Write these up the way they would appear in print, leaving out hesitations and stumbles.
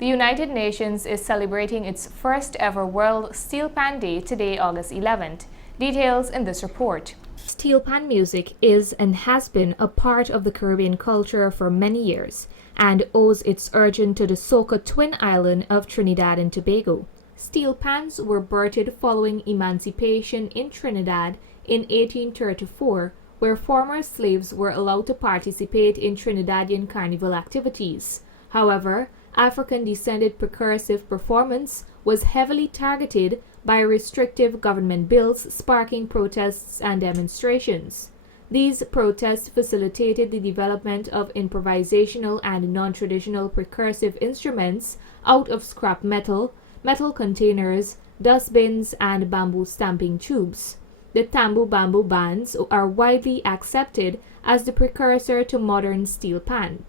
The United Nations is celebrating its first ever World Steel Pan Day today, August 11th. Details in this report. Steel pan music is and has been a part of the Caribbean culture for many years and owes its origin to the soca twin island of Trinidad and Tobago. Steel pans were birthed following emancipation in Trinidad in 1834, where former slaves were allowed to participate in Trinidadian carnival activities. However, African-descended percussive performance was heavily targeted by restrictive government bills, sparking protests and demonstrations. These protests facilitated the development of improvisational and non-traditional percussive instruments out of scrap metal, metal containers, dustbins, and bamboo stamping tubes. The tambu bamboo bands are widely accepted as the precursor to modern steel pan.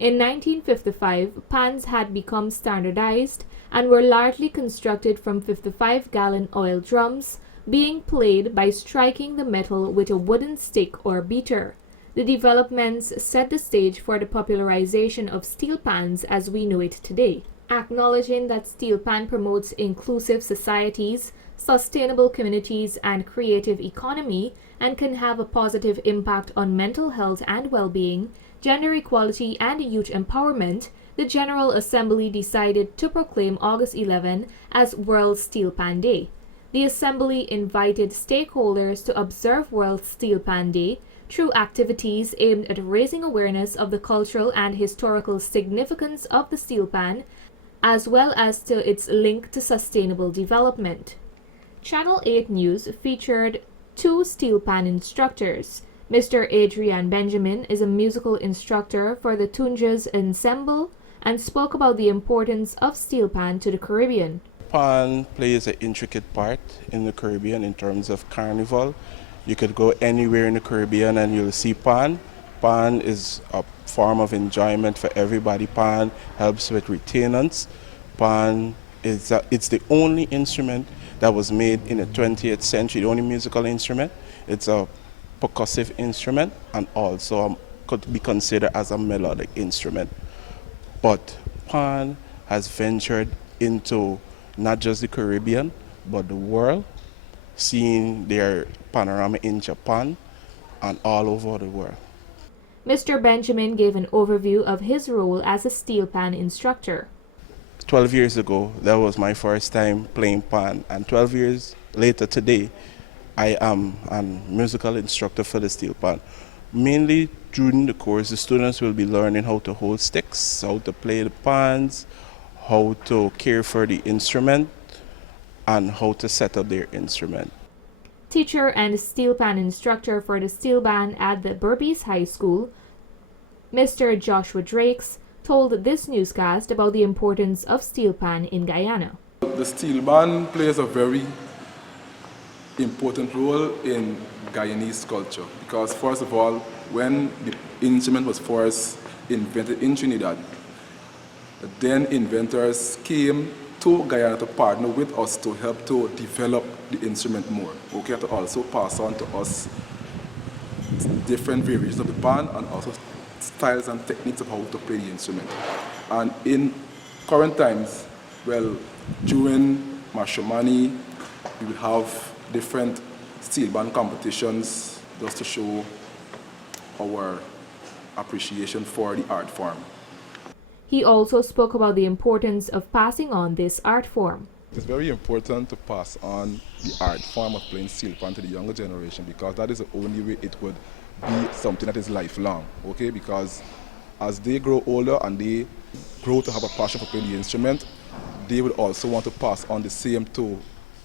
In 1955, pans had become standardized and were largely constructed from 55-gallon oil drums, being played by striking the metal with a wooden stick or beater. The developments set the stage for the popularization of steel pans as we know it today. Acknowledging that steel pan promotes inclusive societies, sustainable communities, and creative economy, and can have a positive impact on mental health and well-being, gender equality, and youth empowerment, the General Assembly decided to proclaim August 11 as World Steel Pan Day. The Assembly invited stakeholders to observe World Steel Pan Day through activities aimed at raising awareness of the cultural and historical significance of the steel pan, as well as to its link to sustainable development. Channel 8 News featured two steel pan instructors. Mr. Adrian Benjamin is a musical instructor for the Tunjas Ensemble and spoke about the importance of steel pan to the Caribbean. Pan plays an intricate part in the Caribbean in terms of carnival. You could go anywhere in the Caribbean and you'll see pan. Pan is a form of enjoyment for everybody. Pan helps with retainance. Pan is it's the only instrument that was made in the 20th century, the only musical instrument. It's a percussive instrument and also could be considered as a melodic instrument. But pan has ventured into not just the Caribbean, but the world, seeing their panorama in Japan and all over the world. Mr. Benjamin gave an overview of his role as a steel pan instructor. 12 years ago, that was my first time playing pan, and 12 years later today, I am a musical instructor for the steel pan. Mainly during the course, the students will be learning how to hold sticks, how to play the pans, how to care for the instrument, and how to set up their instrument. Teacher and steel pan instructor for the steel band at the Berbice High School, Mr. Joshua Drakes, told this newscast about the importance of steel pan in Guyana. The steel band plays a very important role in Guyanese culture because, first of all, when the instrument was first invented in Trinidad, the then inventors came to Guyana to partner with us to help to develop the instrument more. Okay, to also pass on to us different variations of the band and also styles and techniques of how to play the instrument. And in current times, well, during Mashomani, we will have different steel band competitions just to show our appreciation for the art form. He also spoke about the importance of passing on this art form. It's very important to pass on the art form of playing steel pan to the younger generation because that is the only way it would be something that is lifelong, okay? Because as they grow older and they grow to have a passion for playing the instrument, they would also want to pass on the same to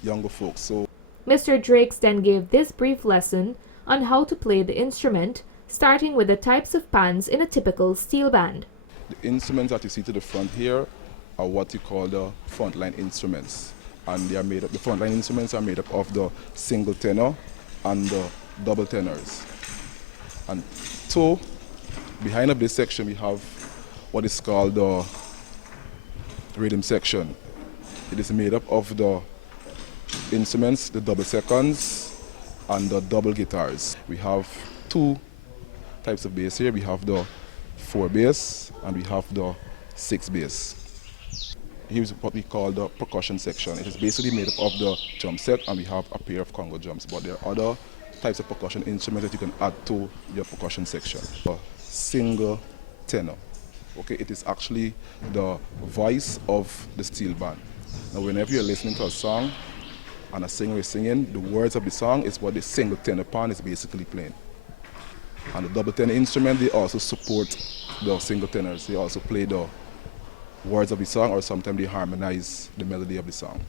younger folks. So Mr. Drakes then gave this brief lesson on how to play the instrument, starting with the types of pans in a typical steel band. The instruments that you see to the front here are what you call the frontline instruments. And they are made up, the frontline instruments are made up of the single tenor and the double tenors. And so, behind of this section we have what is called the rhythm section. It is made up of the instruments, the double seconds, and the double guitars. We have two types of bass here. We have the 4 bass and we have the 6 bass. Here's what we call the percussion section. It is basically made up of the drum set, and we have a pair of Congo drums. But there are other types of percussion instruments that you can add to your percussion section. A single tenor. Okay, it is actually the voice of the steel band. Now, whenever you're listening to a song and a singer is singing, the words of the song is what the single tenor pan is basically playing. And the double tenor instrument, they also support the single tenors. They also play the words of the song, or sometimes they harmonize the melody of the song.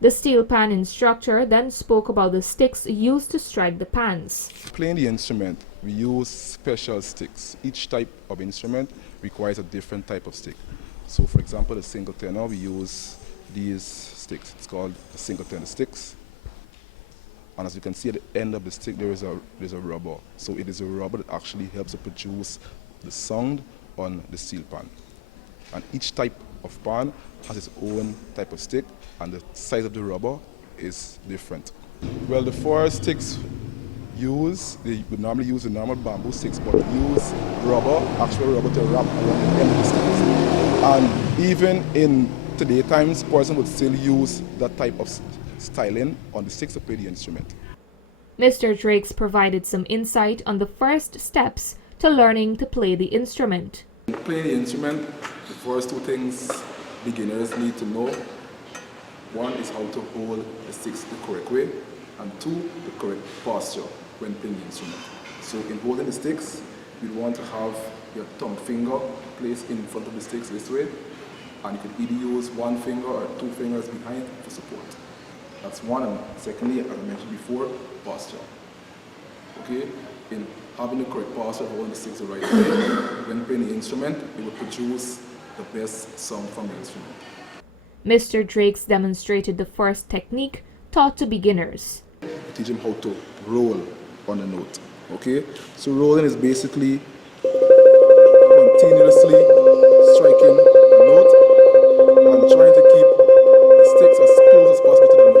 The steel pan instructor then spoke about the sticks used to strike the pans. Playing the instrument, we use special sticks. Each type of instrument requires a different type of stick. So for example, the single tenor, we use these sticks. It's called a single tenor sticks. And as you can see at the end of the stick, there's a rubber. So it is a rubber that actually helps to produce the sound on the steel pan. And each type of pan has its own type of stick, and the size of the rubber is different. Well, the four sticks they would normally use the normal bamboo sticks, but use actual rubber to wrap around the end of the sticks. And even in today times, person would still use that type of styling on the sticks to play the instrument. Mr. Drakes provided some insight on the first steps to learning to play the instrument. Playing the instrument, the first two things beginners need to know. One is how to hold the sticks the correct way, and two, the correct posture when playing the instrument. So in holding the sticks, you want to have your thumb finger placed in front of the sticks this way, and you can either use one finger or two fingers behind for support. That's one, and secondly, as I mentioned before, posture. Okay, in having the correct posture, holding the sticks the right way, when playing the instrument, it will produce the best sound from the instrument. Mr. Drakes demonstrated the first technique taught to beginners. Teach them how to roll on the note. Okay, so rolling is basically continuously striking the note and trying to keep the sticks as close as possible to the note.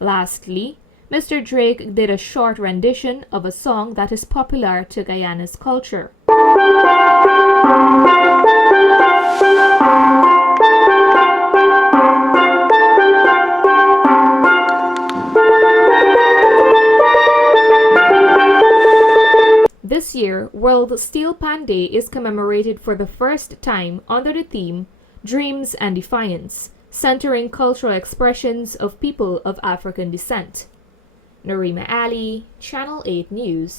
Lastly, Mr. Drake did a short rendition of a song that is popular to Guyana's culture. This year, World Steel Pan Day is commemorated for the first time under the theme Dreams and Defiance, centering cultural expressions of people of African descent. Narima Ali, Channel 8 News.